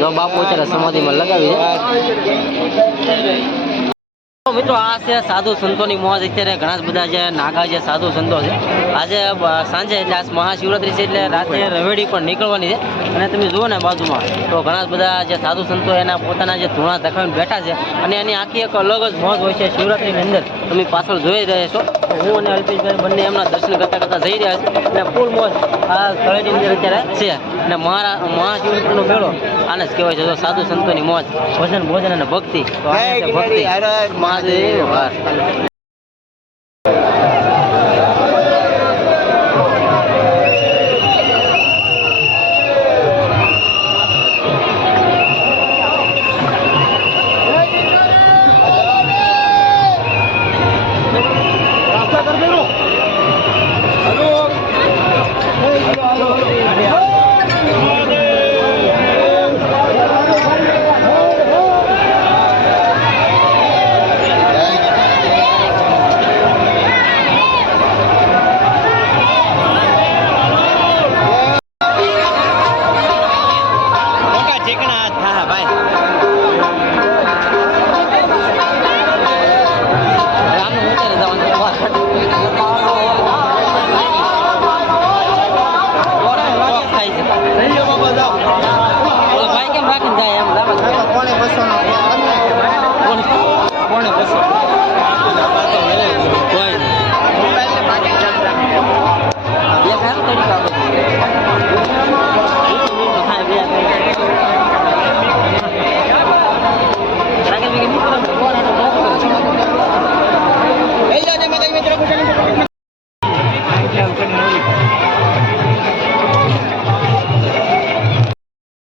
જો બાપુ અત્યારે સમાધિમાં લગાવી મિત્રો આ છે સાધુ સંતોની મોજ. અત્યારે ઘણા બધા જે નાગા જે સાધુ સંતો છે આજે સાંજે એટલે આજ મહાશિવરાત્રી છે એટલે રાતે રવેડી પણ નીકળવાની છે. અને તમે જુઓ ને બાજુમાં તો ઘણા બધા જે સાધુ સંતો એના પોતાના જે ધૂણા ધખાવીને બેઠા છે અને એની આખી એક અલગ જ મોજ હોય છે શિવરાત્રીની અંદર. તમે પાછળ જોઈ રહ્યા છો હું અને અલ્પેશભાઈ બંને એમના દર્શન કરતા જઈ રહ્યા છે અને ફૂલ મોજ આ તળેટીની અંદર અત્યારે છે. અને મહાશિવરાત્રીનો મેળો આને જ કહેવાય છે. તો સાધુ સંતોની મોજ, ભજન ભોજન અને ભક્તિ. તો આ છે ભક્તિ. મહાદેવ હર.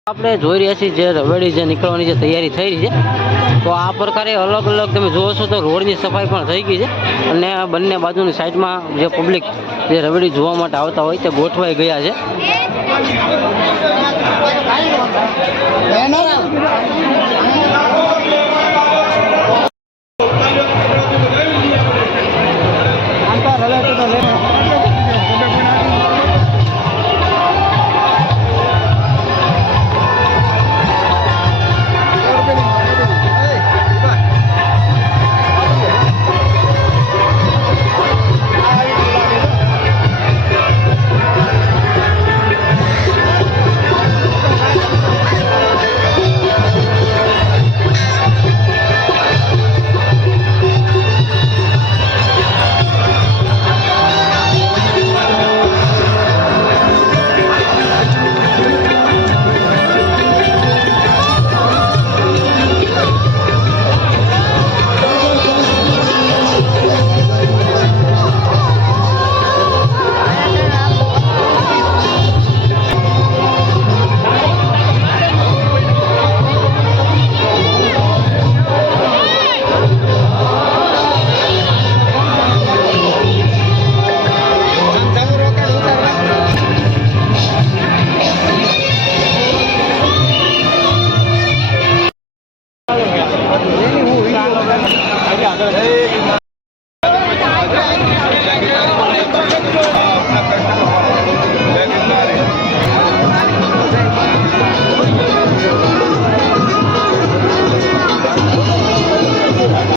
આપણે જોઈ રહ્યા છીએ જે રવેડી જે નીકળવાની જે તૈયારી થઈ રહી છે. તો આ પ્રકારે અલગ અલગ તમે જોવો છો તો રોડની સફાઈ પણ થઈ ગઈ છે અને બંને બાજુની સાઈડમાં જે પબ્લિક જે રવેડી જોવા માટે આવતા હોય તે ગોઠવાઈ ગયા છે.